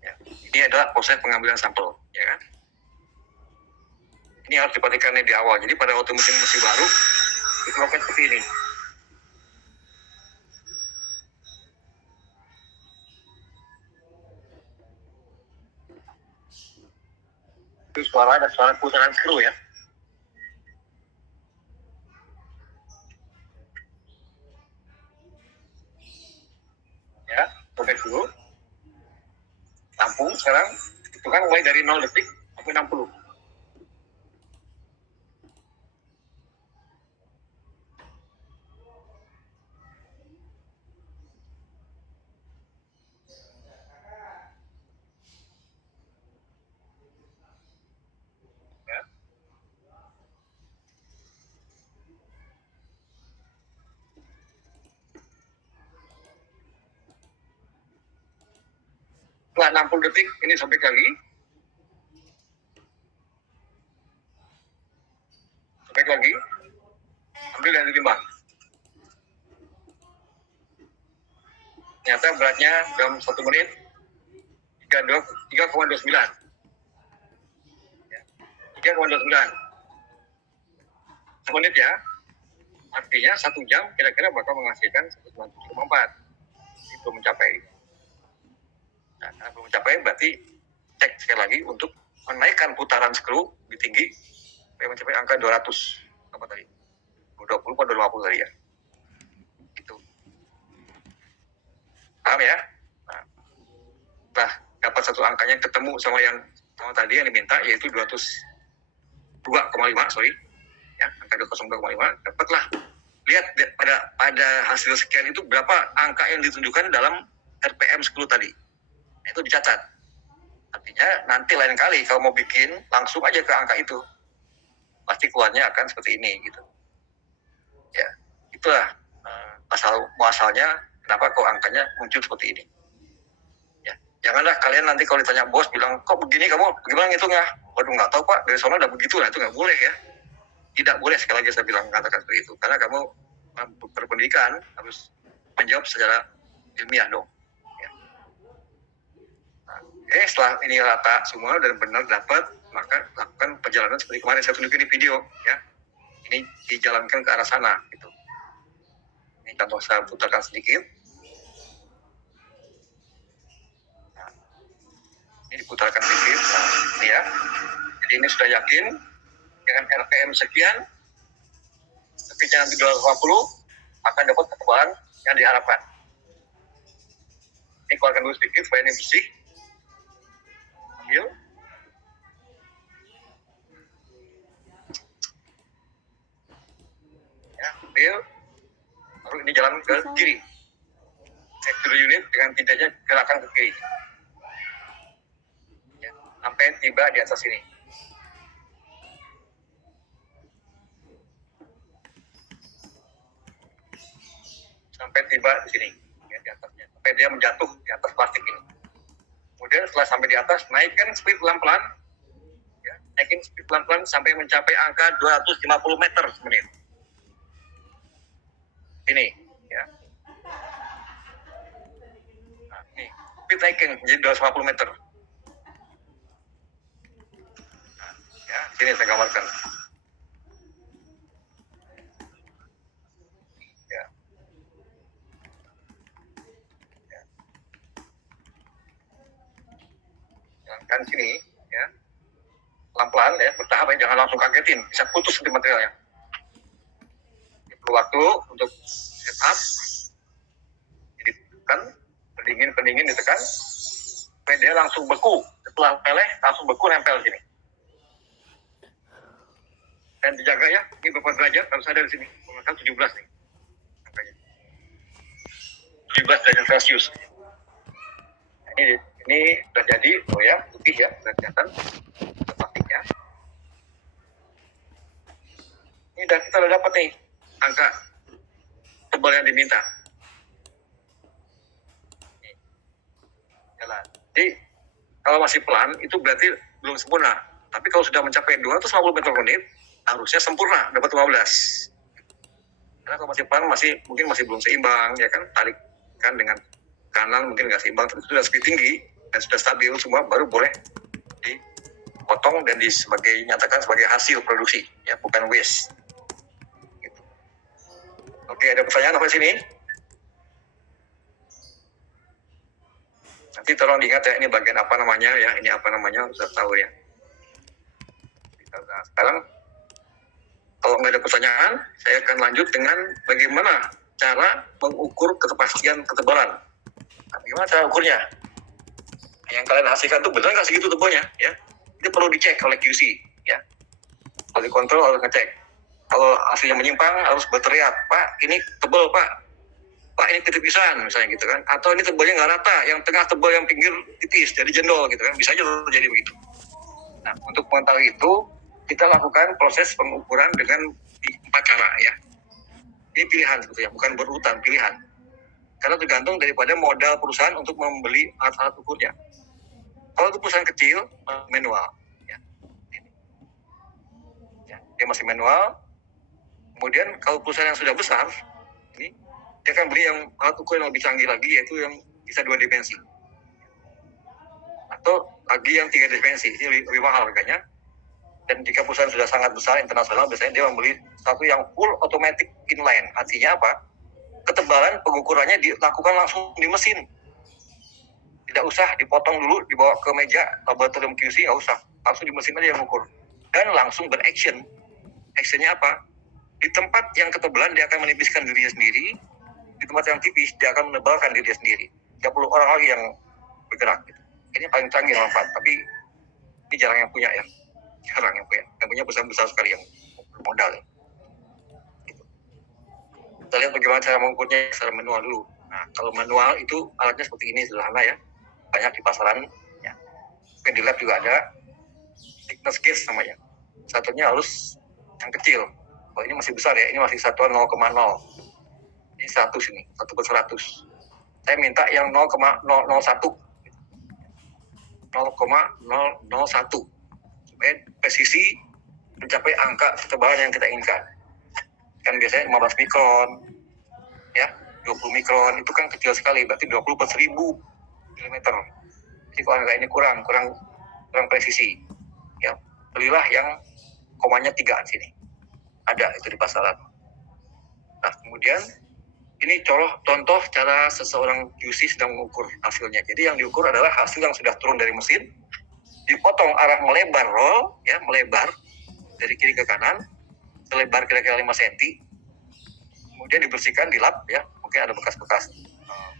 Ya, ini adalah proses pengambilan sampel, ya kan? Ini harus diperhatikan di awal. Jadi pada waktu mesin baru itu lakukan seperti ini. Itu suara dan suara putaran skru ya. Ya, robek dulu. Tampung sekarang, itu kan mulai dari 0 detik sampai 60. setelah 60 detik ini sobek lagi. Sobek lagi. Ambil dan ditimbang. Ternyata beratnya dalam 1 menit 3,29. 3,29. Semenit ya. Artinya 1 jam kira-kira bakal menghasilkan 197,4. Itu belum mencapai. Nah, karena belum mencapai berarti cek sekali lagi untuk menaikkan putaran skru lebih tinggi supaya mencapai angka 200. Apa tadi? 20 atau 250 tadi ya. Gitu. Paham ya? Nah, dapat satu angkanya ketemu sama yang tadi yang diminta yaitu 202,5, sorry. Ya, angka 202,5 dapatlah. Lihat pada hasil scan itu berapa angka yang ditunjukkan dalam RPM 10 tadi. Nah, itu dicatat. Artinya nanti lain kali kalau mau bikin langsung aja ke angka itu. Pasti keluarnya akan seperti ini gitu. Ya, itulah muasalnya kenapa kok angkanya muncul seperti ini. Ya, janganlah kalian nanti kalau ditanya bos bilang kok begini kamu gimana ngitungnya? Waduh nggak tahu pak, dari sana udah begitu lah, itu nggak boleh ya. Tidak boleh sekali lagi saya bilang katakan seperti itu karena kamu berpendidikan harus menjawab secara ilmiah dong. Ya. Nah, setelah ini rata semua dan benar dapat, maka lakukan perjalanan seperti kemarin saya tunjukin di video ya. Ini dijalankan ke arah sana gitu. Ini contoh saya putarkan sedikit. Nah, ini diputarkan sedikit. Nah, ini ya. Jadi ini sudah yakin dengan RPM sekian, kepicahan 250 akan dapat ketebalan yang diharapkan. Ini keluarkan dulu sedikit supaya ini bersih. Ambil. Ya, ambil. Baru ini jalan ke kiri. Extruder unit dengan tindanya gerakan ke kiri. Ya, sampai tiba di atas ini. Sampai tiba di sini, ya, di atasnya. Sampai dia menjatuh di atas plastik ini. Kemudian setelah sampai di atas, naikkan speed pelan-pelan. Ya, naikin speed pelan-pelan sampai mencapai angka 250 meter semenit. Ini, ya. Nah, ini, speed naikin menjadi 250 meter. Nah, ya, sini saya gambarkan. Kan sini ya pelan-pelan ya, bertahap ya, jangan langsung kagetin, bisa putus di materialnya. Ini perlu waktu untuk setup, ditekan, pendingin ditekan, supaya dia langsung beku, setelah meleleh langsung beku nempel sini. Dan dijaga ya, ini berapa derajat harus ada di sini, menggunakan 17 nih, angkanya. 17 derajat Celcius. Ini sudah jadi, ya, putih ya, sudah kelihatan plastiknya. Ini kita sudah dapat nih angka tebal yang diminta. Jalan. Jadi kalau masih pelan itu berarti belum sempurna. Tapi kalau sudah mencapai 250 meter per menit, harusnya sempurna, dapat 15. Karena kalau masih pelan mungkin masih belum seimbang, ya kan, tarik kan dengan kanan mungkin nggak seimbang, tapi sudah speed tinggi dan sudah stabil semua, baru boleh dipotong dan nyatakan sebagai hasil produksi, ya, bukan waste. Gitu. Oke, ada pertanyaan sampai sini? Nanti tolong diingat ya, ini bagian apa namanya ya, ini apa namanya, sudah tahu ya. Nah, sekarang kalau nggak ada pertanyaan, saya akan lanjut dengan bagaimana cara mengukur kepastian ketebalan. Nah, gimana cara ukurnya? Yang kalian hasilkan itu benar nggak segitu tebalnya, ya? Itu perlu dicek oleh QC, ya. Kalau dikontrol harus ngecek. Kalau hasilnya menyimpang harus berteriak, Pak, ini tebal Pak. Pak, ini ketipisan misalnya gitu kan. Atau ini tebalnya nggak rata, yang tengah tebal, yang pinggir tipis, jadi jendol gitu kan. Bisa aja terjadi begitu. Nah, untuk mengetahui itu, kita lakukan proses pengukuran dengan 4 cara, ya. Ini pilihan sebetulnya, bukan berurutan, pilihan. Karena tergantung daripada modal perusahaan untuk membeli alat-alat ukurnya. Kalau itu perusahaan kecil, manual. Ya. Ya, dia masih manual. Kemudian kalau perusahaan yang sudah besar, ini dia akan beli yang alat ukur yang lebih canggih lagi, yaitu yang bisa 2 dimensi. Atau lagi yang 3 dimensi, ini lebih mahal harganya. Dan jika perusahaan sudah sangat besar internasional, biasanya dia membeli satu yang full automatic inline. Artinya apa? Ketebalan pengukurannya dilakukan langsung di mesin. Tidak usah dipotong dulu, dibawa ke meja laboratorium QC, nggak usah. Langsung di mesin aja yang mengukur. Dan langsung beraction. Actionnya apa? Di tempat yang ketebalan dia akan menipiskan dirinya sendiri. Di tempat yang tipis dia akan menebalkan dirinya sendiri. Tidak perlu orang lagi yang bergerak. Ini paling canggih manfaat, tapi ini jarang yang punya ya. Jarang yang punya besar-besar sekali yang modal ya. Gitu. Kita lihat bagaimana cara mengukurnya secara manual dulu. Nah, kalau manual itu alatnya seperti ini, sederhana ya, banyak di pasaran ya. Mungkin di lab juga ada thickness gauge namanya. Satunya harus yang kecil. Oh, ini masih besar ya, ini masih satuan 0,0. Ini 100 ini, 1/100. Saya minta yang 0,001. 0,001 supaya presisi mencapai angka ketebalan yang kita inginkan. Kan biasanya 15 mikron, ya, 20 mikron, itu kan kecil sekali, berarti 20/1000 mm. Jadi kalau angka ini kurang presisi, ya, belilah yang komanya 3 di sini. Ada itu di pasaran. Nah, kemudian ini contoh cara seseorang QC sedang mengukur hasilnya. Jadi yang diukur adalah hasil yang sudah turun dari mesin, dipotong arah melebar roll, ya, melebar dari kiri ke kanan, selebar kira-kira 5 cm. Kemudian dibersihkan di lab, ya, mungkin ada bekas-bekas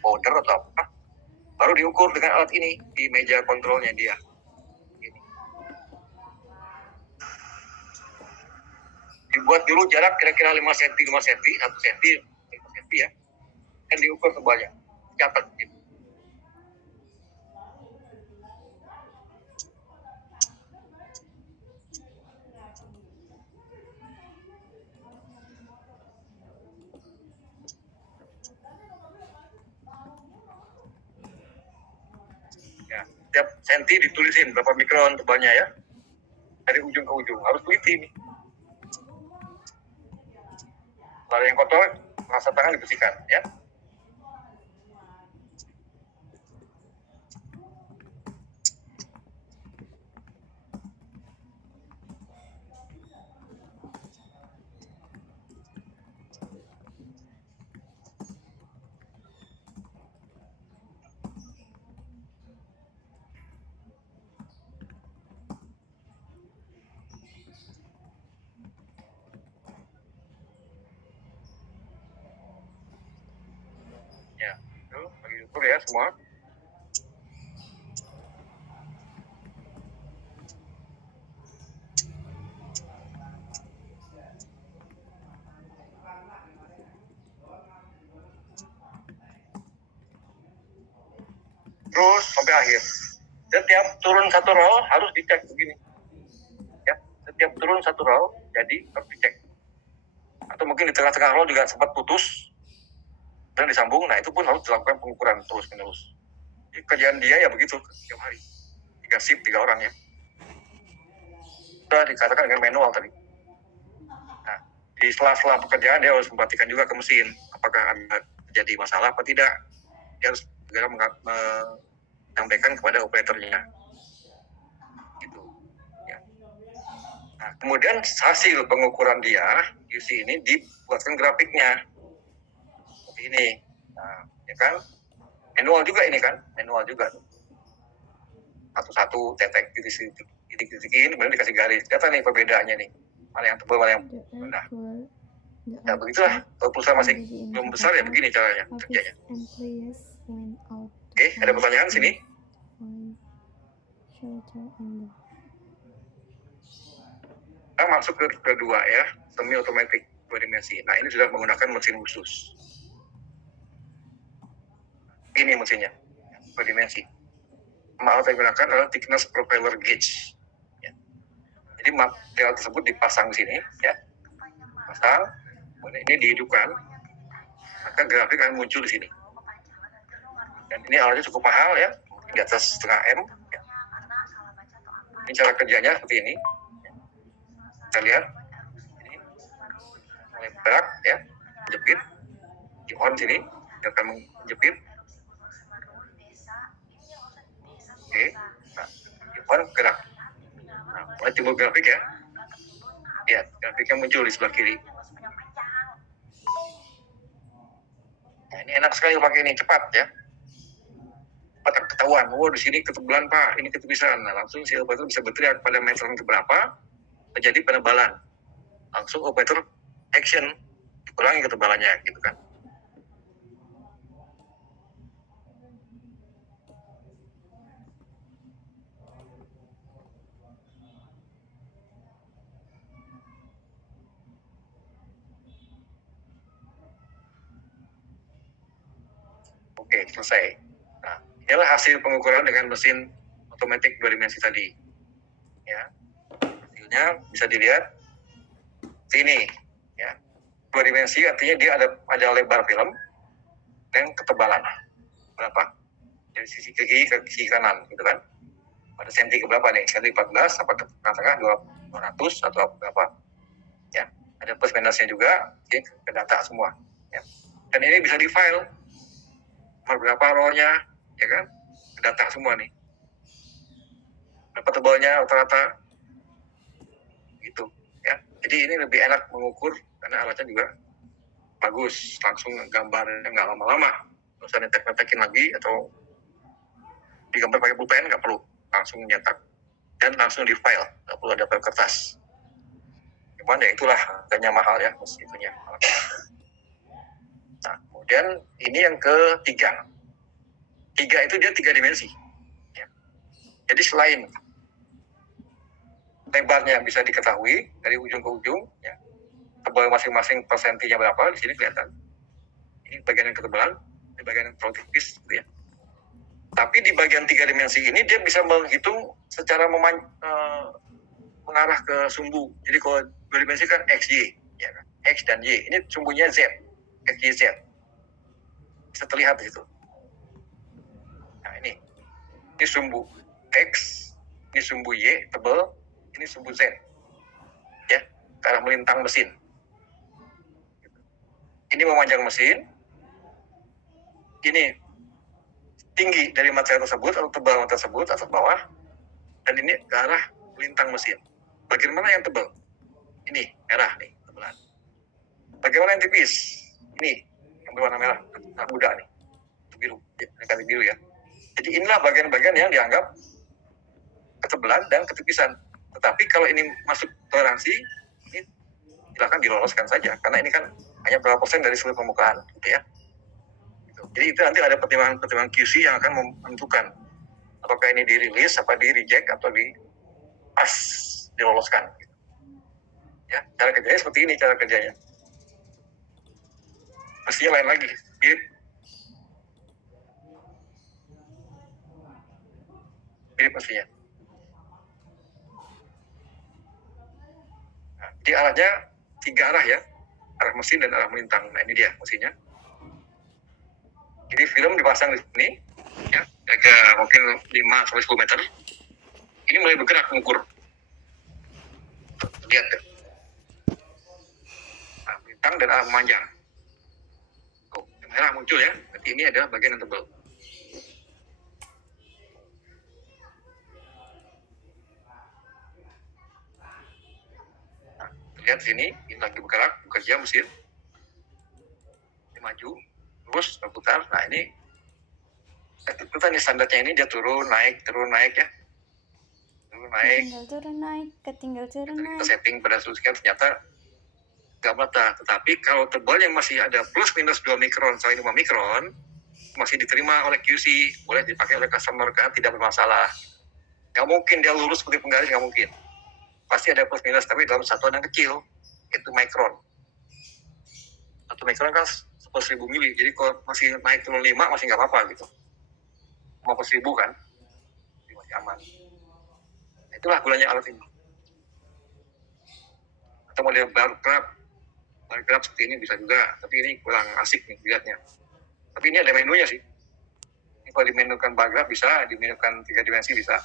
powder atau apa. Baru diukur dengan alat ini di meja kontrolnya dia. Ini. Dibuat dulu jarak kira-kira 5 cm, 1 cm, 5 cm ya. Dan diukur tebalnya. Catat gitu. Ya, setiap senti ditulisin berapa mikron tebalnya ya. Dari ujung ke ujung. Harus teliti nih. Kalau yang kotor, rasa tangan dibersihkan ya. Ya, itu bagi ukur ya semua. Terus sampai akhir. Setiap turun satu roll harus dicek begini. Ya, setiap turun satu roll jadi harus dicek. Atau mungkin di tengah-tengah roll juga sempat putus dan disambung, nah itu pun harus dilakukan pengukuran terus-menerus. Kerjaan dia ya begitu setiap hari. 3 shift, 3 orang ya. Sudah dikatakan dengan manual tadi. Nah, di sela-sela pekerjaan dia harus memperhatikan juga ke mesin, apakah ada terjadi masalah apa tidak. Dia harus segera menyampaikan kepada operatornya. Gitu. Ya. Nah, kemudian hasil pengukuran dia QC ini dibuatkan grafiknya. Seperti ini. Nah, ya kan? Manual juga ini kan? Manual juga. Satu-satu tetek titik-titikin, kemudian dikasih garis. Kelihatan nih perbedaannya nih. Mana yang tebal, mana yang rendah. Ya begitulah. Kalau perusahaan masih belum besar ya begini caranya kerjanya. Oke, ada pertanyaan sini? Kita masuk ke kedua ya, semi otomatis 2 dimensi. Nah, ini sudah menggunakan mesin khusus. Ini mesinnya, 2 dimensi. Alat yang digunakan adalah thickness propeller gauge. Ya. Jadi material tersebut dipasang di sini, ya. Pasang, kemudian ini dihidupkan, maka grafik akan muncul di sini. Dan ini alatnya cukup mahal ya, di atas setengah M. Ya. Ini cara kerjanya seperti ini. Kita lihat. Ini mulai bergerak ya, jepit. Di on sini, dia akan menjepit. Oke, nah, di on gerak. Nah, mulai timbul grafik ya. Lihat, grafiknya muncul di sebelah kiri. Nah, ini enak sekali pakai ini, cepat ya. Cepat ketahuan, oh di sini ketebalan Pak, ini ketipisan. Nah, langsung si operator bisa berteriak pada meteran keberapa, terjadi penebalan. Langsung operator action, kurangi ketebalannya gitu kan. Oke, selesai. Nah, inilah hasil pengukuran dengan mesin otomatis 2 dimensi tadi. Ya. Hasilnya bisa dilihat sini, ya. 2 dimensi artinya dia ada lebar film dan ketebalan. Berapa? Dari sisi kiri ke sisi kanan, gitu kan. Pada senti ke berapa nih? Senti 14, apa ke tengah-tengah 200 atau berapa? Ya. Ada plus minusnya juga, ya, ke data semua. Ya. Dan ini bisa di-file. Berapa row-nya, ya kan? Data semua nih. Berapa tebalnya rata-rata, gitu, ya. Jadi ini lebih enak mengukur karena alatnya juga bagus, langsung gambarnya nggak lama-lama, nggak usah netek-netekin lagi atau digambar pakai pulpen, nggak perlu, langsung nyetak dan langsung di file, nggak perlu ada file kertas. Cuman ya itulah harganya mahal ya, itunya. Nah, kemudian ini yang ketiga. Tiga itu dia 3 dimensi. Ya. Jadi selain lebarnya bisa diketahui dari ujung ke ujung, ya, tebal masing-masing persentinya berapa di sini kelihatan. Ini bagian yang ketebalan, ini bagian yang terlalu tipis, gitu ya. Tapi di bagian 3 dimensi ini dia bisa menghitung secara mengarah ke sumbu. Jadi kalau 2 dimensi kan X, Y, ya kan? X dan Y. Ini sumbunya Z, X, Y, Z. Bisa terlihat di situ. Nah ini sumbu X, ini sumbu Y tebal, ini sumbu Z, ya, ke arah melintang mesin. Ini memanjang mesin, ini tinggi dari material tersebut atau tebal material tersebut atau bawah, dan ini ke arah melintang mesin. Bagian mana yang tebal? Ini merah nih tebalan. Bagaimana yang tipis? Ini yang berwarna merah, nah, muda nih, biru, ganti biru ya. Jadi inilah bagian-bagian yang dianggap ketebalan dan ketipisan. Tetapi kalau ini masuk toleransi, ini silakan diloloskan saja, karena ini kan hanya berapa persen dari seluruh permukaan, gitu ya. Jadi itu nanti ada pertimbangan QC yang akan menentukan apakah ini dirilis, apa di reject atau di pas diloloskan. Ya, cara kerjanya seperti ini cara kerjanya. Mestinya lain lagi. Mirip mestinya. Nah, jadi arahnya 3 arah ya, arah mesin dan arah melintang. Nah ini dia mesinnya. Jadi film dipasang di sini, ya, agak mungkin 5-10 meter. Ini mulai bergerak mengukur. Lihat ya. Nah, melintang dan arah memanjang. Oh, yang merah muncul ya. Berarti ini adalah bagian yang tebal. Lihat sini, ini lagi bergerak, bekerja mesin. Ini maju, terus berputar. Nah ini, itu tadi standarnya ini dia turun naik ya. Turun naik. Ketinggal turun naik. Kita setting pada sekian ternyata nggak merata. Tetapi kalau tebal yang masih ada plus minus 2 mikron sampai 5 mikron, masih diterima oleh QC, boleh dipakai oleh customer kan, tidak bermasalah. Nggak mungkin dia lurus seperti penggaris, nggak mungkin. Pasti ada plus minus, tapi dalam satuan yang kecil, itu mikron. 1 mikron kan 10.000 mili, jadi kalau masih naik turun 5, masih nggak apa-apa gitu. 50.000 kan, masih aman. Itulah gunanya alat ini. Atau model bar grab seperti ini bisa juga, tapi ini kurang asik nih dilihatnya. Tapi ini ada menunya sih. Ini kalau dimenukan bar grab bisa, dimenukan 3 dimensi bisa.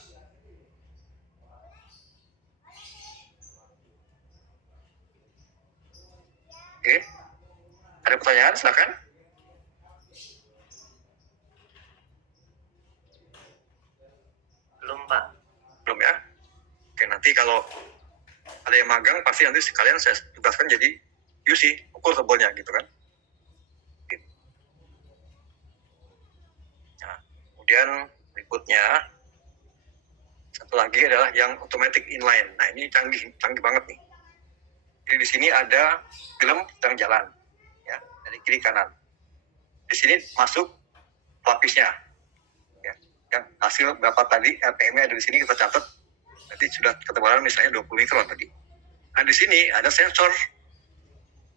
Oke, ada pertanyaan? Silakan. Belum Pak. Belum ya? Oke, nanti kalau ada yang magang pasti nanti sekalian saya tugaskan jadi UC, ukur tebalnya gitu kan. Nah, kemudian berikutnya satu lagi adalah yang automatic inline. Nah, ini canggih banget nih. Jadi di sini ada film sedang jalan, ya, dari kiri kanan. Di sini masuk pelapisnya, ya, yang hasil berapa tadi RPM-nya ada di sini kita catat. Nanti sudah ketebalan misalnya 20 mikron tadi. Nah, di sini ada sensor.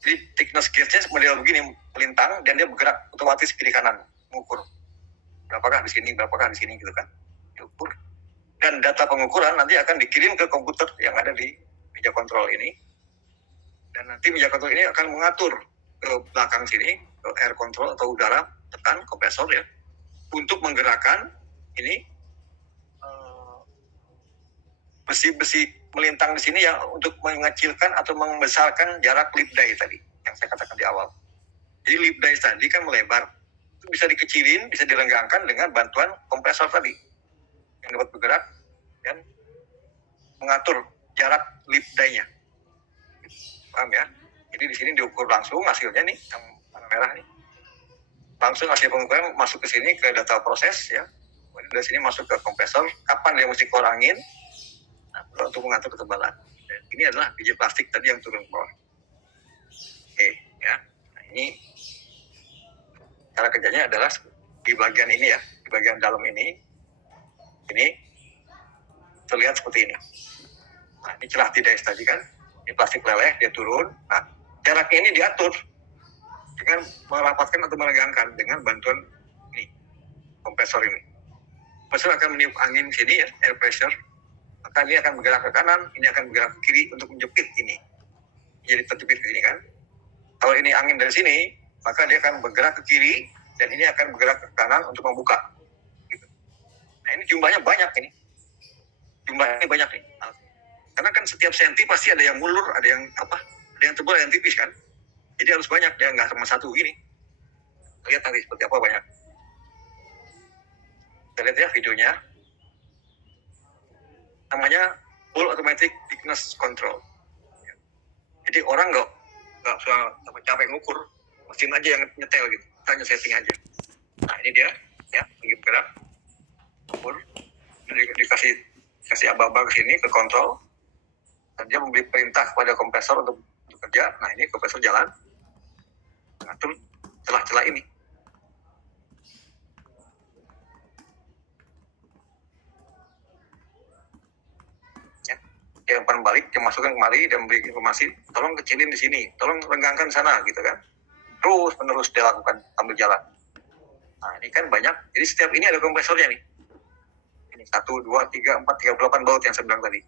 Jadi thickness gauge-nya model begini, melintang dan dia bergerak otomatis kiri kanan, mengukur. Berapakah di sini gitu kan. Diukur. Dan data pengukuran nanti akan dikirim ke komputer yang ada di meja kontrol ini. Dan nanti meja kontrol ini akan mengatur ke belakang sini, ke air control atau udara tekan, kompresor ya, untuk menggerakkan ini besi-besi melintang di sini yang untuk mengecilkan atau membesarkan jarak lip die tadi yang saya katakan di awal. Jadi lip die tadi kan melebar, itu bisa dikecilin, bisa direnggangkan dengan bantuan kompresor tadi yang dapat bergerak dan mengatur jarak lip die-nya. Paham ya? Jadi di sini diukur langsung hasilnya nih, yang warna merah nih. Langsung hasil pengukuran masuk ke sini ke data proses ya. Dari sini masuk ke kompresor, kapan dia mesti keluar angin. Nah, untuk mengatur ketebalan. Dan ini adalah biji plastik tadi yang turun ke bawah. Oke, ya. Nah, ini cara kerjanya adalah di bagian ini ya, di bagian dalam ini terlihat seperti ini. Nah, ini celah tidak tadi kan, ini plastik leleh, dia turun. Nah, jaraknya ini diatur dengan merapatkan atau meregangkan dengan bantuan ini, kompresor ini. Kompresor akan meniup angin sini ya, air pressure. Maka ini akan bergerak ke kanan, ini akan bergerak ke kiri untuk menjepit ini. Jadi terjepit ke sini kan. Kalau ini angin dari sini, maka dia akan bergerak ke kiri dan ini akan bergerak ke kanan untuk membuka. Gitu. Nah, ini jumlahnya banyak ini. Jumlahnya banyak nih. Karena kan setiap senti pasti ada yang mulur, ada yang tebal, ada yang tipis kan. Jadi harus banyak, dia nggak cuma satu gini. Lihat nanti seperti apa banyak. Kita lihat ya videonya. Namanya full automatic thickness control. Jadi orang nggak usah capek ngukur, mesin aja yang nyetel gitu, kita hanya setting aja. Nah ini dia, ya, lagi bergerak, ukur, dikasih aba-aba ke sini ke kontrol, dan dia memberi perintah kepada kompresor untuk bekerja. Nah ini kompresor jalan, mengatur celah-celah ini. Yang umpan balik, yang masukkan kemari dan memberi informasi, tolong kecilin di sini, tolong renggangkan di sana, gitu kan. Terus menerus dia lakukan sambil jalan. Nah ini kan banyak, jadi setiap ini ada kompresornya nih. Ini 1, 2, 3, 4, 38 baut yang saya bilang tadi.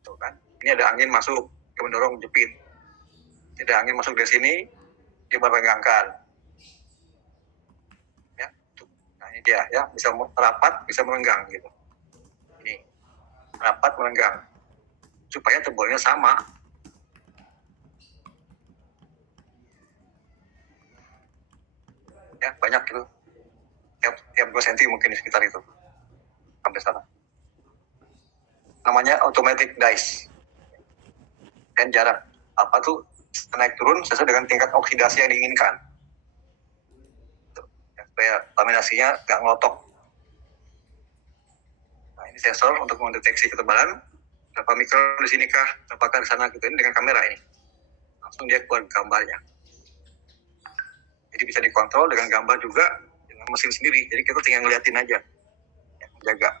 Tuh kan, ini ada angin masuk, dia mendorong, jepit. Ada angin masuk dari sini, dia merenggangkan. Ya, tuh. Nah ini dia ya, bisa merapat, bisa merenggang gitu. Ini, merapat, merenggang. Supaya tebalnya sama. Ya, banyak gitu. Tiap 2 cm mungkin di sekitar itu. Sampai sana. Namanya automatic dice. Dan jarak apa tuh naik turun sesuai dengan tingkat oksidasi yang diinginkan. Ya, supaya laminasinya nggak ngelotok. Nah, ini sensor untuk mendeteksi ketebalan. Berapa mikron di sini kah, apakah di sana gitu, ini dengan kamera ini langsung dia keluar gambarnya. Jadi bisa dikontrol dengan gambar juga dengan mesin sendiri. Jadi kita tinggal ngeliatin aja, ya, menjaga.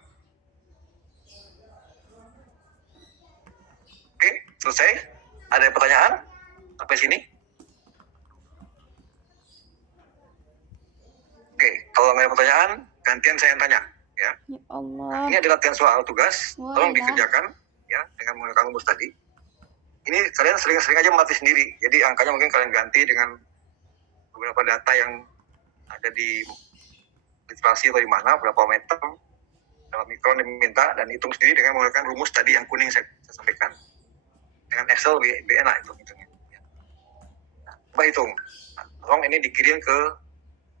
Oke, selesai. Ada pertanyaan sampai sini? Oke, kalau nggak ada pertanyaan, gantian saya yang tanya. Ya. Ya Allah. Ini adalah latihan soal tugas, Wah, tolong ya. dikerjakan. Ya, dengan menggunakan rumus tadi. Ini kalian sering-sering aja melatih sendiri. Jadi angkanya mungkin kalian ganti dengan beberapa data yang ada di literasi atau di mana, berapa meter, berapa mikron diminta, dan hitung sendiri dengan menggunakan rumus tadi yang kuning saya sampaikan. Dengan Excel lebih enak itu hitungnya. Nah, Coba hitung. Nah, tolong ini dikirim ke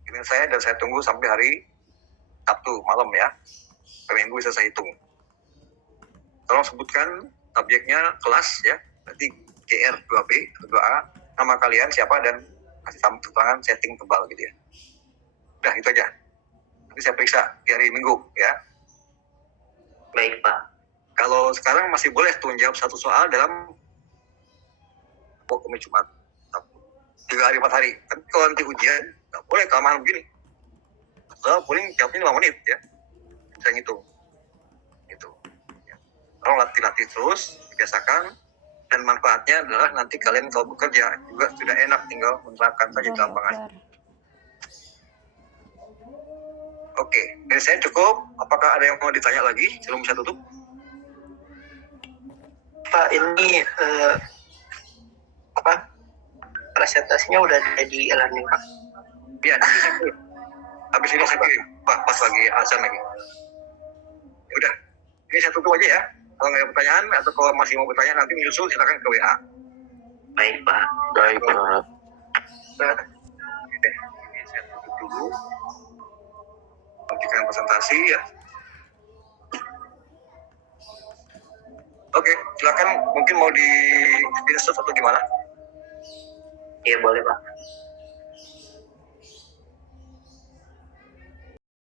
email saya dan saya tunggu sampai hari Sabtu malam ya. Per minggu bisa saya hitung. Tolong sebutkan subjeknya kelas ya. Nanti GR 2B atau 2A. Nama kalian siapa dan kasih tangan setting tebal gitu ya. Udah itu aja. Nanti saya periksa di hari Minggu ya. Baik, Pak. Kalau sekarang masih boleh tuh jawab satu soal dalam Kamis Jumat. 3 hari 4 hari. Tapi kalau nanti ujian nggak boleh kelamaan begini. Soal paling jawabnya 5 menit ya. Saya ngitung. Gitu. Ya. Tolong latih terus, dibiasakan. Dan manfaatnya adalah nanti kalian kalau bekerja juga sudah enak, tinggal menerapkan saja gampang. Oke, dari saya cukup. Apakah ada yang mau ditanya lagi sebelum saya tutup? Pak, ini presentasinya udah ada di e-learning, Pak. Iya, habis ini saya kirim. Pas lagi azan lagi. Ya udah, ini saya tutup aja ya. Kalau nggak ada pertanyaan atau kalau masih mau bertanya nanti menyusul silakan ke WA. Baik, Pak. Baik, Pak. Oke, ini saya tutup dulu. Lanjutkan presentasi ya. Oke, silakan. Mungkin mau di screenshot atau gimana? Iya, boleh, Pak.